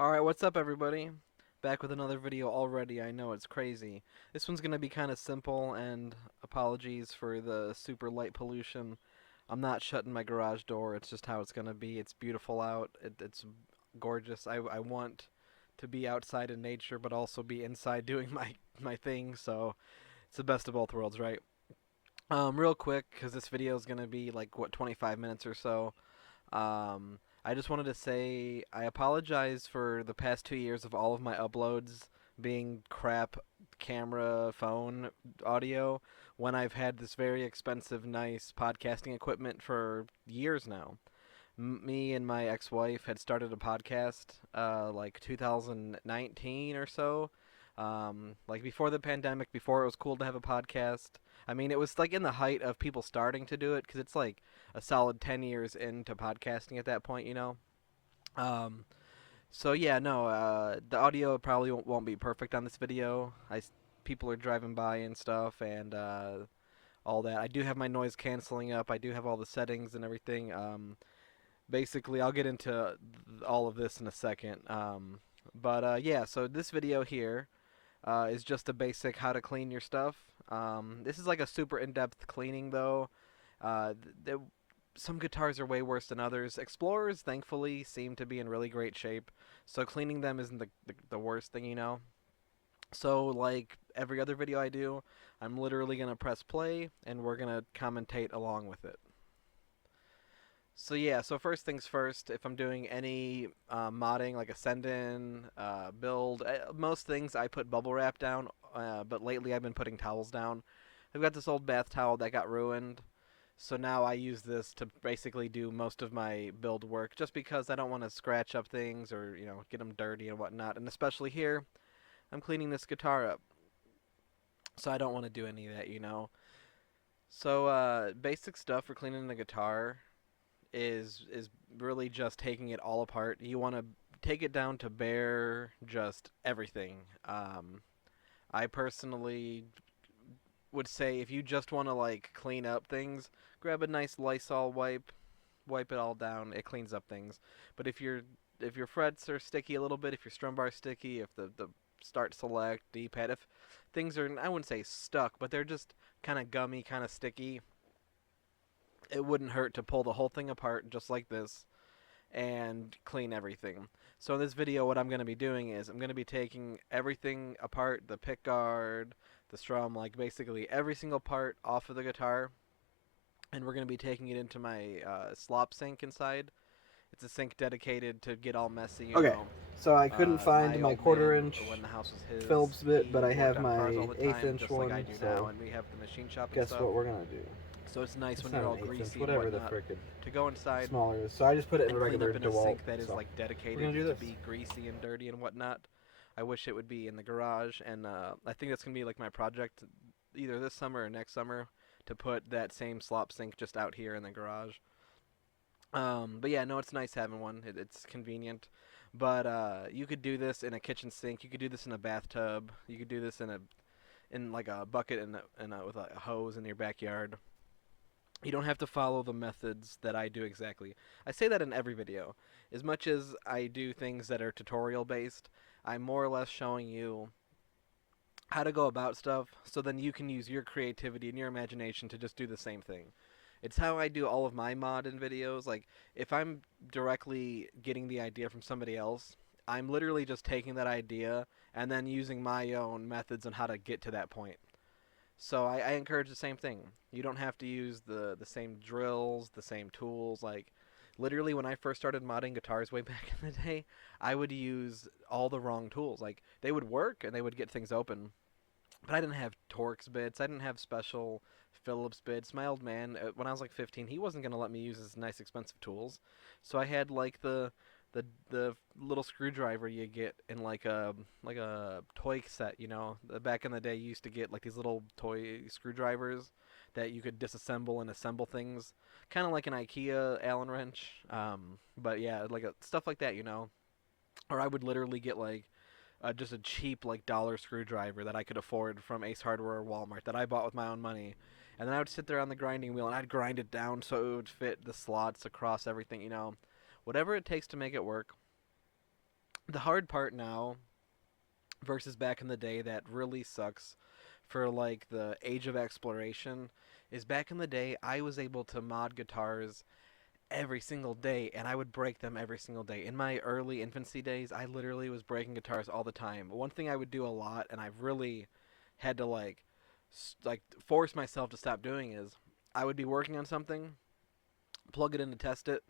Alright, what's up everybody? Back with another video already. I know it's crazy. This one's gonna be kind of simple, and apologies for the super light pollution. I'm not shutting my garage door. It's just how it's gonna be. It's beautiful out. It's gorgeous. I want to be outside in nature, but also be inside doing my thing. So it's the best of both worlds, right? Real quick, because this video is gonna be like what 25 minutes or so. I just wanted to say I apologize for the past 2 years of all of my uploads being crap camera, phone audio when I've had this very expensive, nice podcasting equipment for years now. Me and my ex-wife had started a podcast like 2019 or so, like before the pandemic, before it was cool to have a podcast. I mean, it was like in the height of people starting to do it because it's like a solid 10 years into podcasting at that point, you know. Um, so yeah, no, the audio probably won't be perfect on this video. People are driving by and stuff, and all that. I do have my noise canceling up. I do have all the settings and everything. Basically, I'll get into all of this in a second. But yeah, so this video here is just a basic how to clean your stuff. This is like a super in-depth cleaning though. Uh, th- some guitars are way worse than others. Explorers, thankfully, seem to be in really great shape, so cleaning them isn't the worst thing, you know. So, like every other video I do, I'm literally gonna press play and we're gonna commentate along with it. So yeah, so first things first, if I'm doing any modding like a send-in, build, most things I put bubble wrap down, but lately I've been putting towels down. I've got this old bath towel that got ruined, so now I use this to basically do most of my build work, just because I don't want to scratch up things or get them dirty and whatnot. And especially here, I'm cleaning this guitar up, so I don't want to do any of that. So basic stuff for cleaning the guitar is really just taking it all apart. You want to take it down to bare just everything. I personally would say if you just want to like clean up things, grab a nice Lysol wipe, wipe it all down. It cleans up things. But if your frets are sticky a little bit, if your strum bar's sticky, if the start select D-pad, if things are, I wouldn't say stuck, but they're just kind of gummy, kind of sticky, it wouldn't hurt to pull the whole thing apart just like this and clean everything. So in this video, what I'm going to be doing is I'm going to be taking everything apart, the pick guard, the strum, like basically every single part off of the guitar, and we're going to be taking it into my slop sink inside. It's a sink dedicated to get all messy, Okay, so I couldn't find My my old quarter man, inch when the house was his, Phillips bit, but he I worked have on cars my all the eighth time, inch just like I one, do now, so and we have the machine shop and guess stuff. what we're gonna do? So it's nice It's when not you're an all eighth inch, greasy and whatever the whatnot frickin' to go inside smaller is. So I just put it in a and clean regular up in a DeWalt. sink that is So like we're gonna dedicated do to this. be greasy and dirty and whatnot. I wish it would be in the garage, and I think that's gonna be like my project, either this summer or next summer, to put that same slop sink just out here in the garage. But yeah, no, it's nice having one. It's convenient. But you could do this in a kitchen sink. You could do this in a bathtub. You could do this in like a bucket with a hose in your backyard. You don't have to follow the methods that I do exactly. I say that in every video. As much as I do things that are tutorial based, I'm more or less showing you how to go about stuff so then you can use your creativity and your imagination to just do the same thing. It's how I do all of my modding videos. Like, if I'm directly getting the idea from somebody else, I'm literally just taking that idea and then using my own methods on how to get to that point. So I encourage the same thing. You don't have to use the same drills, the same tools. Like, literally, when I first started modding guitars way back in the day, I would use all the wrong tools. Like, they would work and they would get things open, but I didn't have Torx bits. I didn't have special Phillips bits. My old man, when I was like 15, he wasn't gonna let me use his nice expensive tools. So I had like the little screwdriver you get in like a toy set. Back in the day, you used to get like these little toy screwdrivers that you could disassemble and assemble things, kind of like an IKEA Allen wrench. But yeah, like stuff like that. Or I would literally get like just a cheap like dollar screwdriver that I could afford from Ace Hardware or Walmart that I bought with my own money. And then I would sit there on the grinding wheel and I'd grind it down so it would fit the slots across everything. Whatever it takes to make it work. The hard part now versus back in the day that really sucks for like the age of exploration is back in the day I was able to mod guitars every single day and I would break them every single day. In my early infancy days, I literally was breaking guitars all the time. One thing I would do a lot and I've really had to like force myself to stop doing is I would be working on something, plug it in to test it.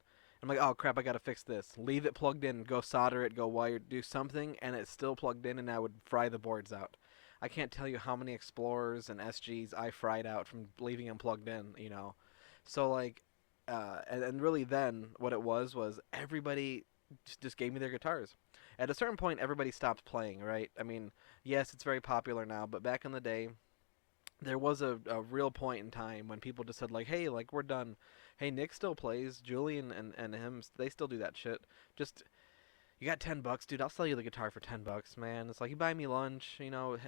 I'm like, oh crap, I gotta fix this. Leave it plugged in, go solder it, go wire, do something, and it's still plugged in, and I would fry the boards out. I can't tell you how many Explorers and SGs I fried out from leaving them plugged in. So like, and really then what it was everybody just gave me their guitars. At a certain point, everybody stopped playing, right? I mean, yes, it's very popular now, but back in the day, there was a real point in time when people just said like, hey, like we're done. Hey, Nick still plays. Julian and him, they still do that shit. Just you got $10, dude. I'll sell you the guitar for $10, man. It's like you buy me lunch.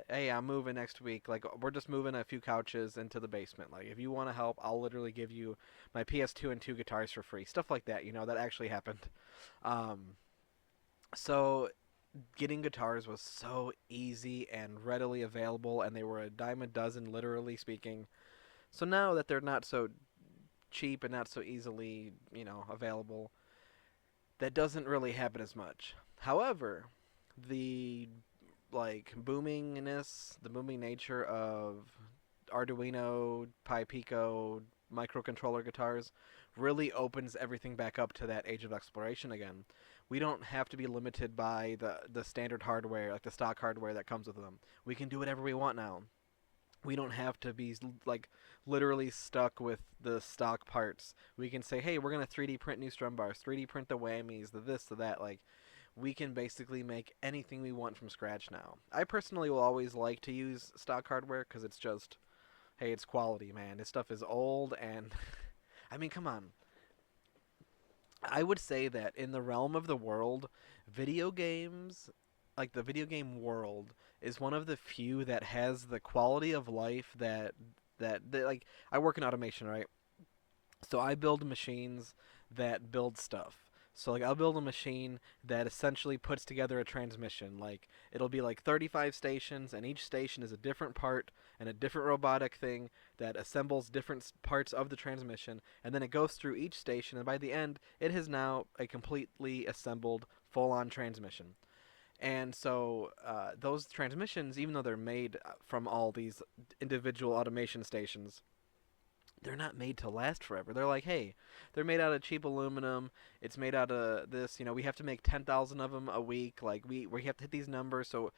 Hey, I'm moving next week. Like we're just moving a few couches into the basement. Like if you want to help, I'll literally give you my PS2 and two guitars for free. Stuff like that. That actually happened. Um, so getting guitars was so easy and readily available, and they were a dime a dozen, literally speaking. So now that they're not so cheap and not so easily, available, that doesn't really happen as much. However, the the booming nature of Arduino, Pi Pico, microcontroller guitars really opens everything back up to that age of exploration again. We don't have to be limited by the standard hardware, like the stock hardware that comes with them. We can do whatever we want now. We don't have to be like literally stuck with the stock parts. We can say, hey, we're gonna 3D print new strum bars, 3D print the whammies, the this, the that. Like we can basically make anything we want from scratch now. I personally will always like to use stock hardware because it's just, hey, it's quality, man. This stuff is old and, I mean, come on. I would say that in the realm of the world, video games, like the video game world, is one of the few that has the quality of life that like I work in automation, right? So I build machines that build stuff. So like I'll build a machine that essentially puts together a transmission. Like it'll be like 35 stations and each station is a different part and a different robotic thing that assembles different parts of the transmission and then it goes through each station and by the end it has now a completely assembled full-on transmission. And so those transmissions, even though they're made from all these individual automation stations, they're not made to last forever. They're like, hey, they're made out of cheap aluminum. It's made out of this. We have to make 10,000 of them a week. Like we have to hit these numbers. So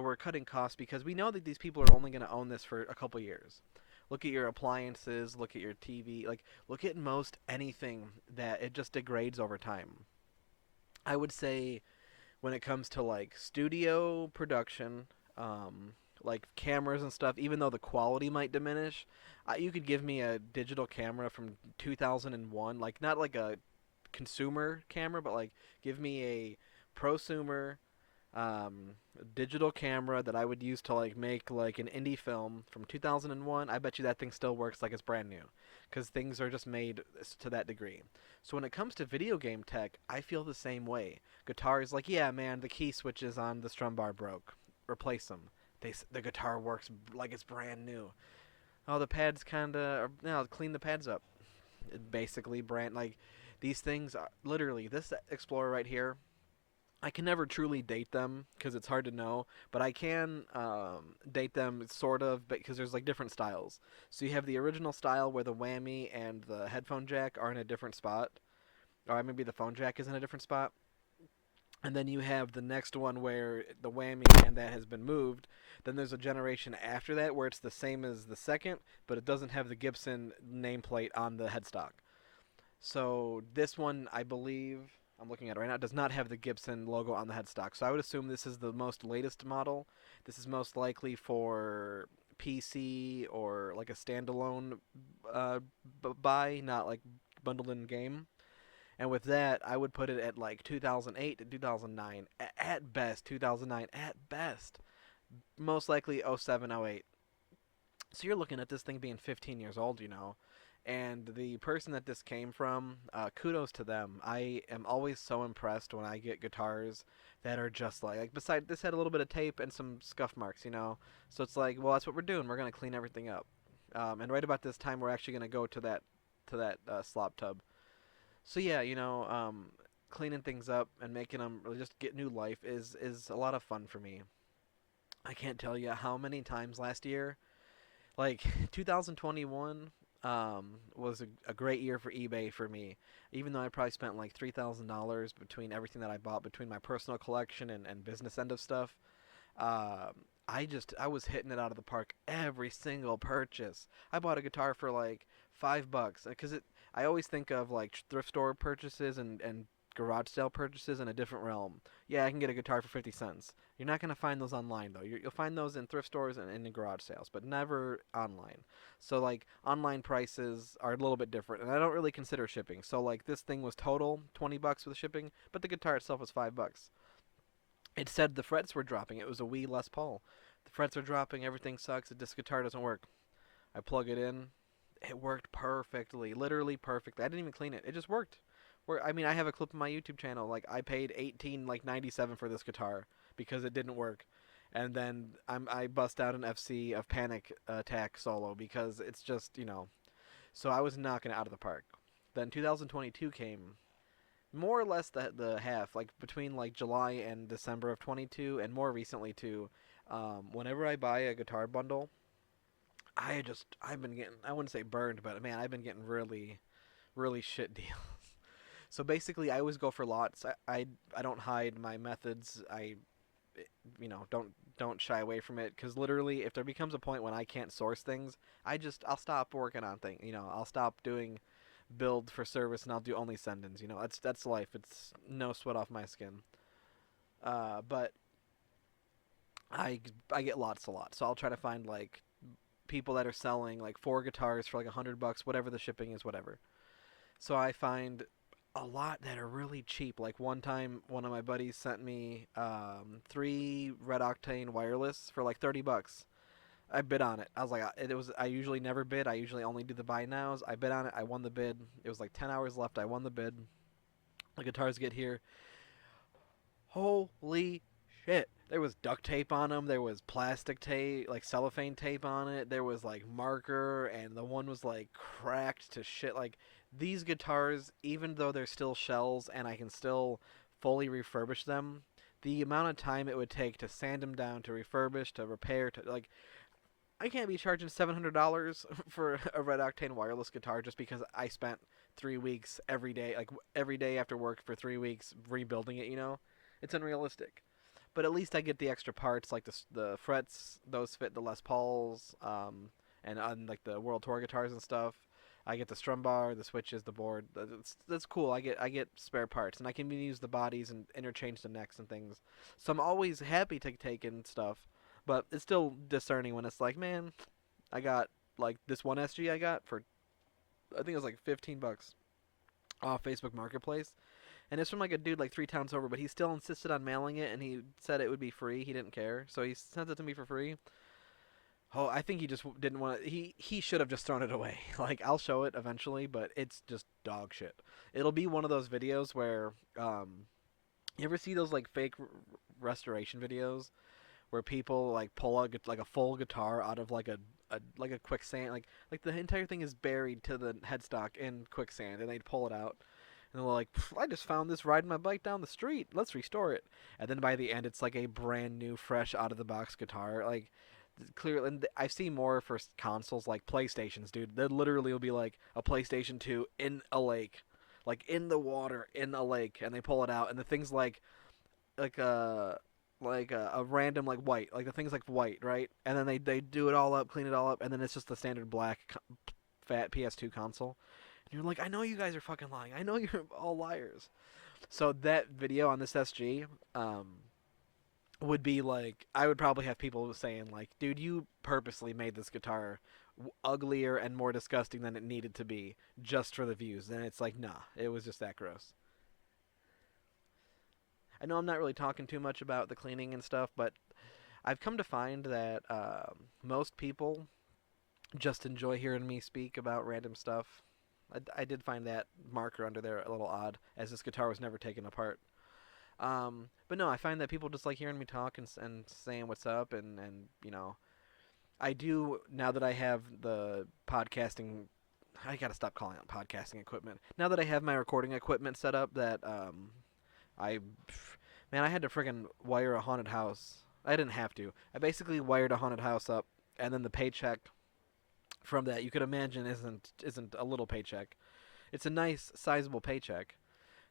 we're cutting costs because we know that these people are only going to own this for a couple years. Look at your appliances. Look at your TV. Like look at most anything that it just degrades over time. I would say when it comes to like studio production, like cameras and stuff, even though the quality might diminish, you could give me a digital camera from 2001, like not like a consumer camera, but like give me a prosumer digital camera that I would use to like make like an indie film from 2001. I bet you that thing still works like it's brand new because things are just made to that degree. So when it comes to video game tech, I feel the same way. Guitars, like, yeah, man, the key switches on the strum bar broke. Replace them. The guitar works like it's brand new. Oh, the pads kind of, no, clean the pads up. Basically, brand like these things are literally this Explorer right here. I can never truly date them because it's hard to know, but I can date them sort of because there's like different styles. So you have the original style where the whammy and the headphone jack are in a different spot, or maybe the phone jack is in a different spot. And then you have the next one where the whammy and that has been moved. Then there's a generation after that where it's the same as the second, but it doesn't have the Gibson nameplate on the headstock. So this one, I believe, I'm looking at it right now, does not have the Gibson logo on the headstock. So I would assume this is the most latest model. This is most likely for PC or like a standalone buy, not like bundled in game. And with that, I would put it at like 2008 to 2009. At best, 2009 at best. Most likely 07, 08. So you're looking at this thing being 15 years old, And the person that this came from, kudos to them. I am always so impressed when I get guitars that are just like beside this had a little bit of tape and some scuff marks, you know. So it's like, well, that's what we're doing. We're gonna clean everything up. And right about this time, we're actually gonna go to that slop tub. So yeah, cleaning things up and making them really just get new life is a lot of fun for me. I can't tell you how many times last year, like 2021, was a great year for eBay for me. Even though I probably spent like $3,000 between everything that I bought, between my personal collection and business end of stuff. Um, I was hitting it out of the park every single purchase. I bought a guitar for like $5 because it. I always think of like thrift store purchases and garage sale purchases in a different realm. Yeah, I can get a guitar for 50 cents. You're not gonna find those online though. You'll find those in thrift stores and in garage sales, but never online. So like online prices are a little bit different, and I don't really consider shipping. So like this thing was total $20 with shipping, but the guitar itself was $5. It said the frets were dropping. It was a wee Les Paul. The frets are dropping. Everything sucks. This guitar doesn't work. I plug it in. It worked perfectly, literally perfectly. I didn't even clean it. It just worked. Where I mean, I have a clip on my YouTube channel. Like I paid 18 like 97 for this guitar because it didn't work, and then I bust out an FC of Panic Attack solo because it's just So I was knocking it out of the park. Then 2022 came, more or less the half, like between like July and December of 22, and more recently too. Whenever I buy a guitar bundle, I've been getting, I wouldn't say burned, but man, I've been getting really shit deals. So basically, I always go for lots. I don't hide my methods. I don't shy away from it because literally, if there becomes a point when I can't source things, I'll stop working on things. I'll stop doing build for service and I'll do only send-ins. That's life. It's no sweat off my skin. But I get lots a lot, so I'll try to find like people that are selling like four guitars for like $100, whatever the shipping is, whatever. So I find a lot that are really cheap. Like one time, one of my buddies sent me three Red Octane wireless for like $30. I bid on it. I was like, it was. I usually never bid. I usually only do the buy nows. I bid on it. I won the bid. It was like 10 hours left. I won the bid. The guitars get here. Holy shit! There was duct tape on them. There was plastic tape, like cellophane tape on it. There was like marker, and the one was like cracked to shit. Like these guitars, even though they're still shells and I can still fully refurbish them, the amount of time it would take to sand them down, to refurbish, to repair, to like I can't be charging $700 for a Red Octane wireless guitar just because I spent 3 weeks every day, like every day after work for 3 weeks rebuilding it. It's unrealistic. But at least I get the extra parts like the frets; those fit the Les Pauls, and on like the World Tour guitars and stuff. I get the strum bar, the switches, the board. That's cool. I get spare parts, and I can use the bodies and interchange the necks and things. So I'm always happy to take in stuff, but it's still discerning when it's like, man, I got like this one SG I got for I think it was like $15 off Facebook Marketplace, and it's from like a dude like 3 towns over, but he still insisted on mailing it, and he said it would be free. He didn't care, so he sent it to me for free. Oh, I think he just didn't want to. He should have just thrown it away. Like I'll show it eventually, but it's just dog shit. It'll be one of those videos where you ever see those like fake restoration videos where people like pull like a full guitar out of like a quicksand, like the entire thing is buried to the headstock in quicksand, and they pull it out. And they're like, I just found this riding my bike down the street. Let's restore it. And then by the end, it's like a brand new, fresh, out of the box guitar. Like, clearly, and I've seen more for consoles like PlayStations, dude. There literally will be like a PlayStation 2 in a lake, like in the water in a lake, and they pull it out, and the thing's like a a random like white, like the thing's like white, right? And then they do it all up, clean it all up, and then it's just the standard black fat PS2 console. And you're like, I know you guys are fucking lying. I know you're all liars. So that video on this SG, would be like I would probably have people saying like, "Dude, you purposely made this guitar uglier and more disgusting than it needed to be just for the views." And it's like, nah, it was just that gross. I know I'm not really talking too much about the cleaning and stuff, but I've come to find that most people just enjoy hearing me speak about random stuff. I did find that marker under there a little odd, as this guitar was never taken apart. But no, I find that people just like hearing me talk and saying what's up, and I do now that I have the podcasting. I gotta stop calling it podcasting equipment. Now that I have my recording equipment set up, that I, man, I had to friggin' wire a haunted house. I didn't have to. I basically wired a haunted house up, and then the paycheck from that, you could imagine, isn't a little paycheck. It's a nice, sizable paycheck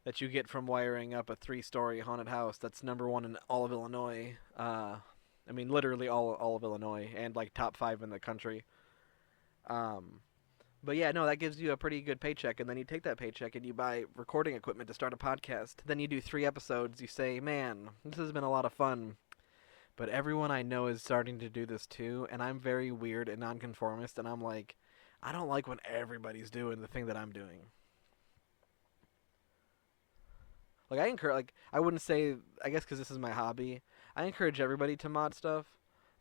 that you get from wiring up a 3-story haunted house that's number one in all of Illinois. I mean, literally all of Illinois, and like top 5 in the country. Um, but yeah, no, that gives you a pretty good paycheck, and then you take that paycheck and you buy recording equipment to start a podcast. Then you do 3 episodes. You say, "Man, this has been a lot of fun." But everyone I know is starting to do this too, and I'm very weird and nonconformist, and I'm like, I don't like when everybody's doing the thing that I'm doing. Like I wouldn't say, I guess because this is my hobby, I encourage everybody to mod stuff,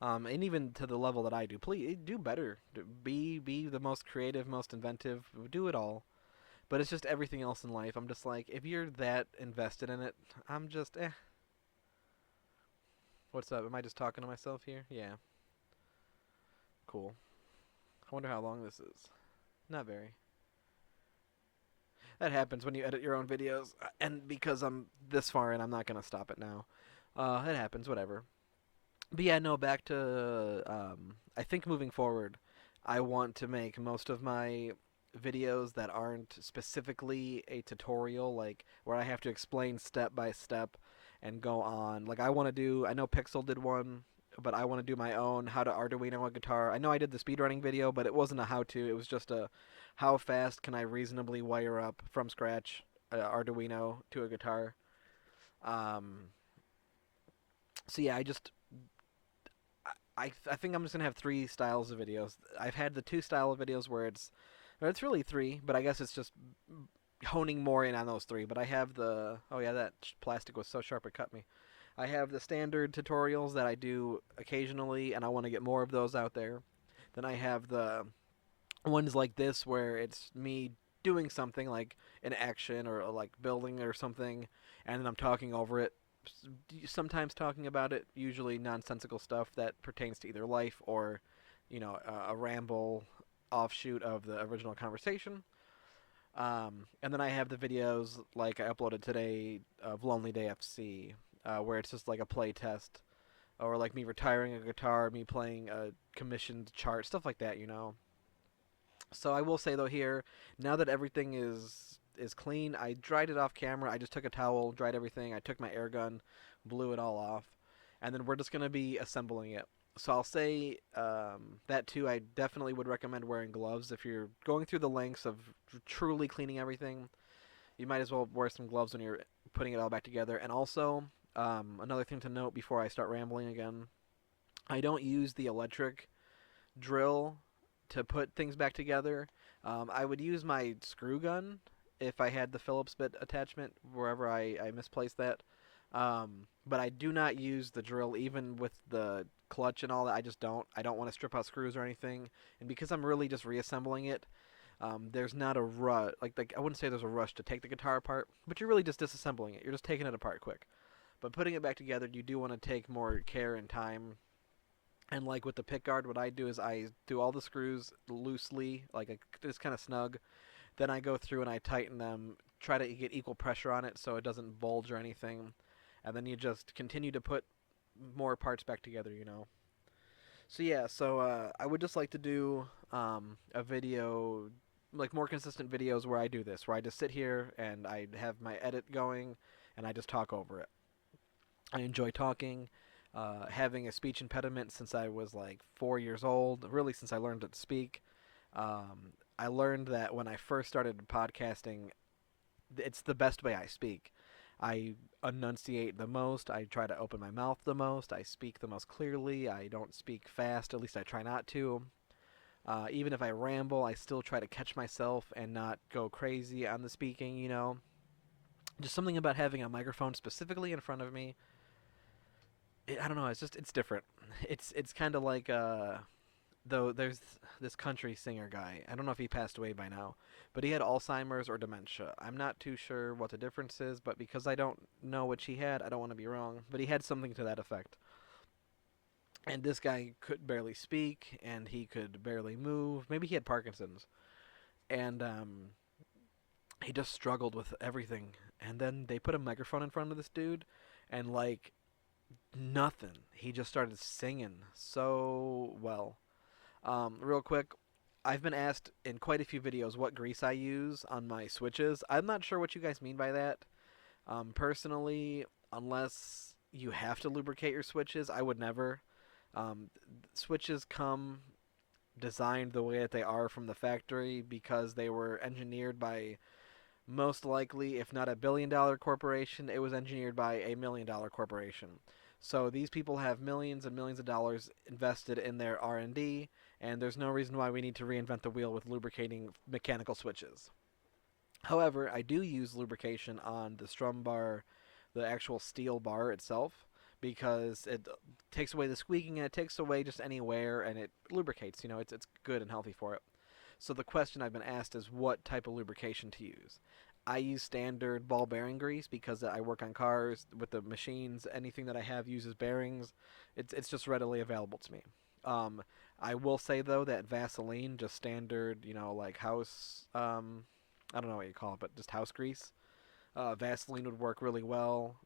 and even to the level that I do. Please do better. Be the most creative, most inventive. Do it all. But it's just everything else in life. I'm just like, if you're that invested in it, I'm just eh. What's up? Am I just talking to myself here? Yeah. Cool. I wonder how long this is. Not very. That happens when you edit your own videos, and because I'm this far in, I'm not gonna stop it now. It happens, whatever. But yeah, no, back to I think moving forward, I want to make most of my videos that aren't specifically a tutorial, like where I have to explain step by step and go on. Like I know Pixel did one, but I want to do my own how to Arduino a guitar. I know I did the speedrunning video, but it wasn't a how to. It was just a how fast can I reasonably wire up from scratch Arduino to a guitar. Um, so yeah, I think I'm just gonna have 3 styles of videos. I've had the 2 style of videos where it's really 3, but I guess it's just honing more in on those 3. But I have the oh yeah, that plastic was so sharp it cut me. I have the standard tutorials that I do occasionally, and I want to get more of those out there. Then I have the ones like this where it's me doing something like an action or like building or something, and then I'm talking over it. Sometimes talking about it, usually nonsensical stuff that pertains to either life or, a ramble offshoot of the original conversation. And then I have the videos like I uploaded today of Lonely Day FC, where it's just like a play test, or like me retiring a guitar, me playing a commissioned chart, stuff like that. So I will say though here, now that everything is clean, I dried it off camera. I just took a towel, dried everything. I took my air gun, blew it all off, and then we're just gonna be assembling it. So I'll say that too. I definitely would recommend wearing gloves if you're going through the lengths of truly cleaning everything. You might as well wear some gloves when you're putting it all back together. And also, another thing to note before I start rambling again, I don't use the electric drill to put things back together. I would use my screw gun if I had the Phillips bit attachment wherever I misplaced that. But I do not use the drill even with the clutch and all that. I just don't. I don't want to strip out screws or anything. And because I'm really just reassembling it, there's not a rush. Like I wouldn't say there's a rush to take the guitar apart, but you're really just disassembling it. You're just taking it apart quick. But putting it back together, you do want to take more care and time. And like with the pickguard, what I do is I do all the screws loosely, like just kind of snug. Then I go through and I tighten them, try to get equal pressure on it so it doesn't bulge or anything. And then you just continue to put more parts back together. So yeah, I would just like to do a video, like more consistent videos where I do this, where I just sit here and I have my edit going and I just talk over it. I enjoy talking, having a speech impediment since I was like 4 years old, really since I learned to speak. I learned that when I first started podcasting, it's the best way I speak. I enunciate the most. I try to open my mouth the most. I speak the most clearly. I don't speak fast. At least I try not to. Even if I ramble, I still try to catch myself and not go crazy on the speaking. Just something about having a microphone specifically in front of me. I don't know. It's different. It's kind of like though. this country singer guy. I don't know if he passed away by now, but he had Alzheimer's or dementia. I'm not too sure what the difference is, but because I don't know which he had, I don't want to be wrong. But he had something to that effect. And this guy could barely speak, and he could barely move. Maybe he had Parkinson's, and he just struggled with everything. And then they put a microphone in front of this dude, and like nothing, he just started singing so well. Real quick, I've been asked in quite a few videos what grease I use on my switches. I'm not sure what you guys mean by that. Personally, unless you have to lubricate your switches, I would never. Switches come designed the way that they are from the factory because they were engineered by most likely, if not $1 billion corporation, it was engineered by $1 million corporation. So these people have millions and millions of dollars invested in their R&D, and there's no reason why we need to reinvent the wheel with lubricating mechanical switches. However, I do use lubrication on the strum bar, the actual steel bar itself, because it takes away the squeaking and it takes away just any wear and it lubricates. You know, it's good and healthy for it. So the question I've been asked is what type of lubrication to use. I use standard ball bearing grease because I work on cars with the machines. Anything that I have uses bearings. It's just readily available to me. Um, I will say though that Vaseline, just standard, you know, like house, I don't know what you call it, but just house grease. Vaseline would work really well.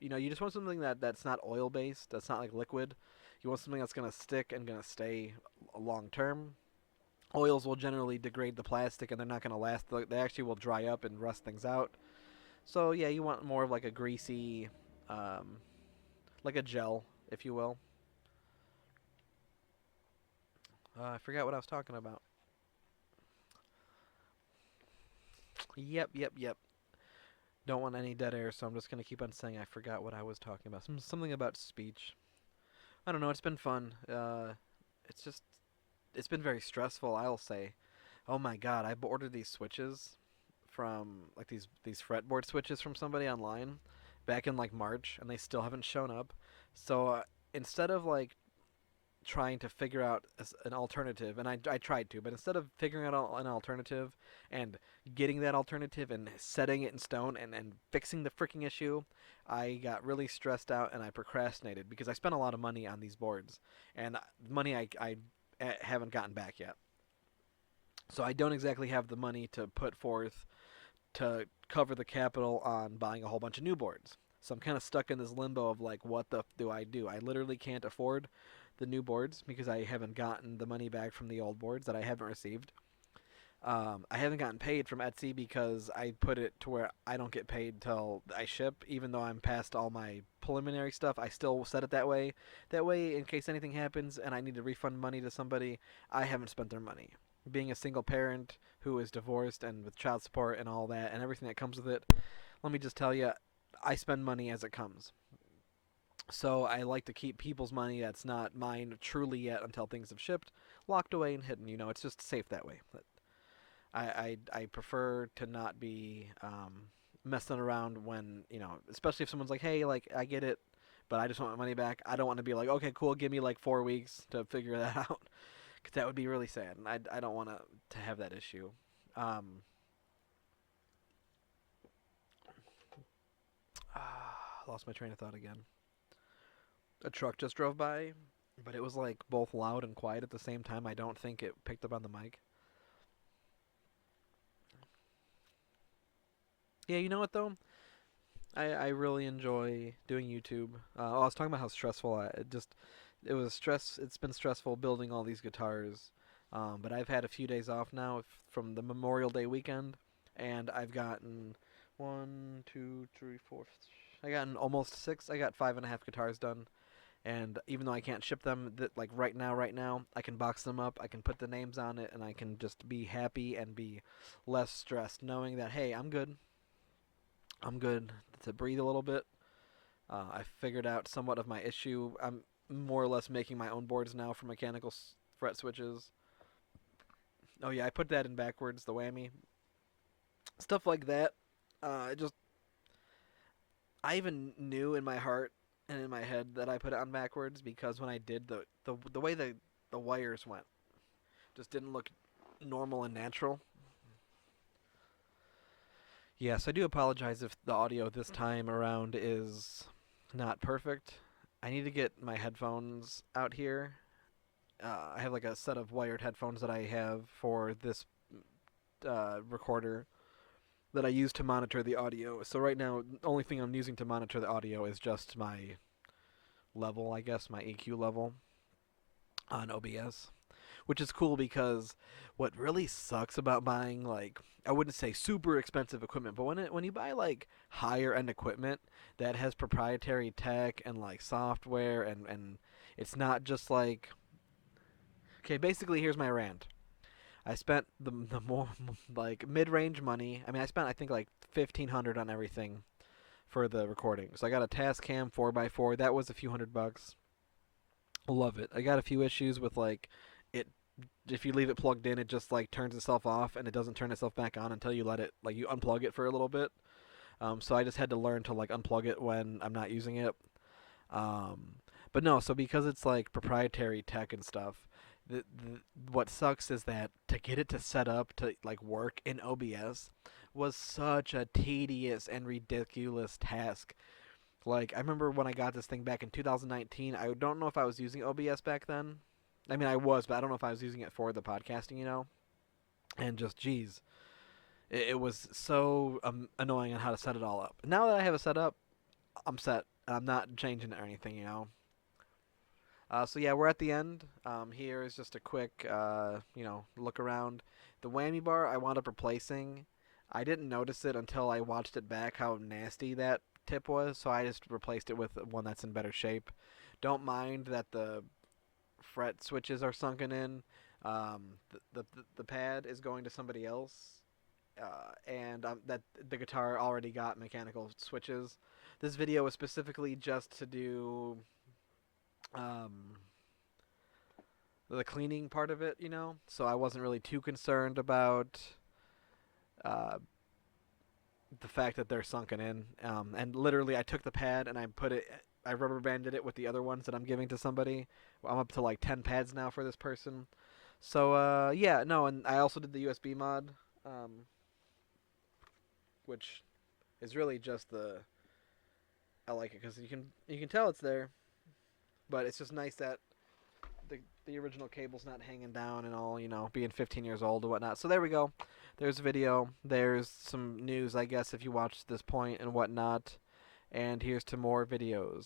You know, you just want something that's not oil based. That's not like liquid. You want something that's gonna stick and gonna stay long term. Oils will generally degrade the plastic and they're not going to last. They actually will dry up and rust things out. So yeah, you want more of like a greasy, um, like a gel, if you will. I forgot what I was talking about. Yep, yep, yep. Don't want any dead air, so I'm just gonna keep on saying I forgot what I was talking about. Something about speech. I don't know. It's been fun. It's just it's been very stressful. I'll say. Oh my god, I ordered these switches from like these fretboard switches from somebody online back in like March, and they still haven't shown up. So instead of like trying to figure out an alternative, and I tried to, but instead of figuring out an alternative and getting that alternative and setting it in stone and fixing the freaking issue, I got really stressed out and I procrastinated because I spent a lot of money on these boards, and money I haven't gotten back yet. So I don't exactly have the money to put forth to cover the capital on buying a whole bunch of new boards. So I'm kind of stuck in this limbo of like, what the do I do? I literally can't afford the new boards because I haven't gotten the money back from the old boards that I haven't received. I haven't gotten paid from Etsy because I put it to where I don't get paid till I ship, even though I'm past all my preliminary stuff. I still set it that way. That way, in case anything happens and I need to refund money to somebody, I haven't spent their money. Being a single parent who is divorced and with child support and all that and everything that comes with it, let me just tell you, I spend money as it comes. So I like to keep people's money that's not mine truly yet until things have shipped, locked away and hidden. You know, it's just safe that way. I prefer to not be messing around when, you know, especially if someone's like, hey, like I get it, but I just want my money back. I don't want to be like, okay, cool, give me like 4 weeks to figure that out, because that would be really sad, and I don't want to have that issue. Um, Lost my train of thought again. A truck just drove by, but it was like both loud and quiet at the same time. I don't think it picked up on the mic. Yeah, you know what though? I really enjoy doing YouTube. I was talking about how stressful it was stress. It's been stressful building all these guitars, but I've had a few days off now from the Memorial Day weekend, and I've gotten one, two, three, four. I gotten almost six. I got 5.5 guitars done, and even though I can't ship them, that like right now, I can box them up. I can put the names on it, and I can just be happy and be less stressed, knowing that hey, I'm good. I'm good to breathe a little bit. I figured out somewhat of my issue. I'm more or less making my own boards now for mechanical fret switches. Oh yeah, I put that in backwards, the whammy. Stuff like that. I even knew in my heart and in my head that I put it on backwards because when I did the way the wires went, Just didn't look normal and natural. Yes, I do apologize if the audio this time around is not perfect. I need to get my headphones out here. I have like a set of wired headphones that I have for this recorder that I use to monitor the audio. So right now, the only thing I'm using to monitor the audio is just my level, I guess, my EQ level on OBS, which is cool because what really sucks about buying, like, I wouldn't say super expensive equipment, but when you buy like higher end equipment that has proprietary tech and like software, and it's not just like, okay, basically here's my rant. I spent the more like mid range money. I mean, I spent I think like 1,500 on everything for the recording. So I got a Tascam 4x4. That was a few $100. Love it. I got a few issues with like it. If you leave it plugged in, it just like turns itself off and it doesn't turn itself back on until you let it, like, you unplug it for a little bit. So I just had to learn to like unplug it when I'm not using it. Um, but no, so because it's like proprietary tech and stuff, what sucks is that to get it to set up to like work in OBS was such a tedious and ridiculous task. Like, I remember when I got this thing back in 2019. I don't know if I was using OBS back then. I mean, I was, but I don't know if I was using it for the podcasting, And just, geez, it was so annoying on how to set it all up. Now that I have it set up, I'm set. I'm not changing it or anything. So yeah, we're at the end. Here is just a quick, look around. The whammy bar I wound up replacing. I didn't notice it until I watched it back how nasty that tip was, so I just replaced it with one that's in better shape. Don't mind that the fret switches are sunken in. The pad is going to somebody else, and that the guitar already got mechanical switches. This video was specifically just to do um, the cleaning part of it. So I wasn't really too concerned about uh, the fact that they're sunken in. And literally, I took the pad and I rubber banded it with the other ones that I'm giving to somebody. I'm up to like 10 pads now for this person. So yeah, no, and I also did the USB mod, which is really just I like it because you can tell it's there, but it's just nice that the original cable's not hanging down and all, being 15 years old and whatnot. So there we go. There's a video. There's some news, I guess, if you watched this point and whatnot. And here's to more videos.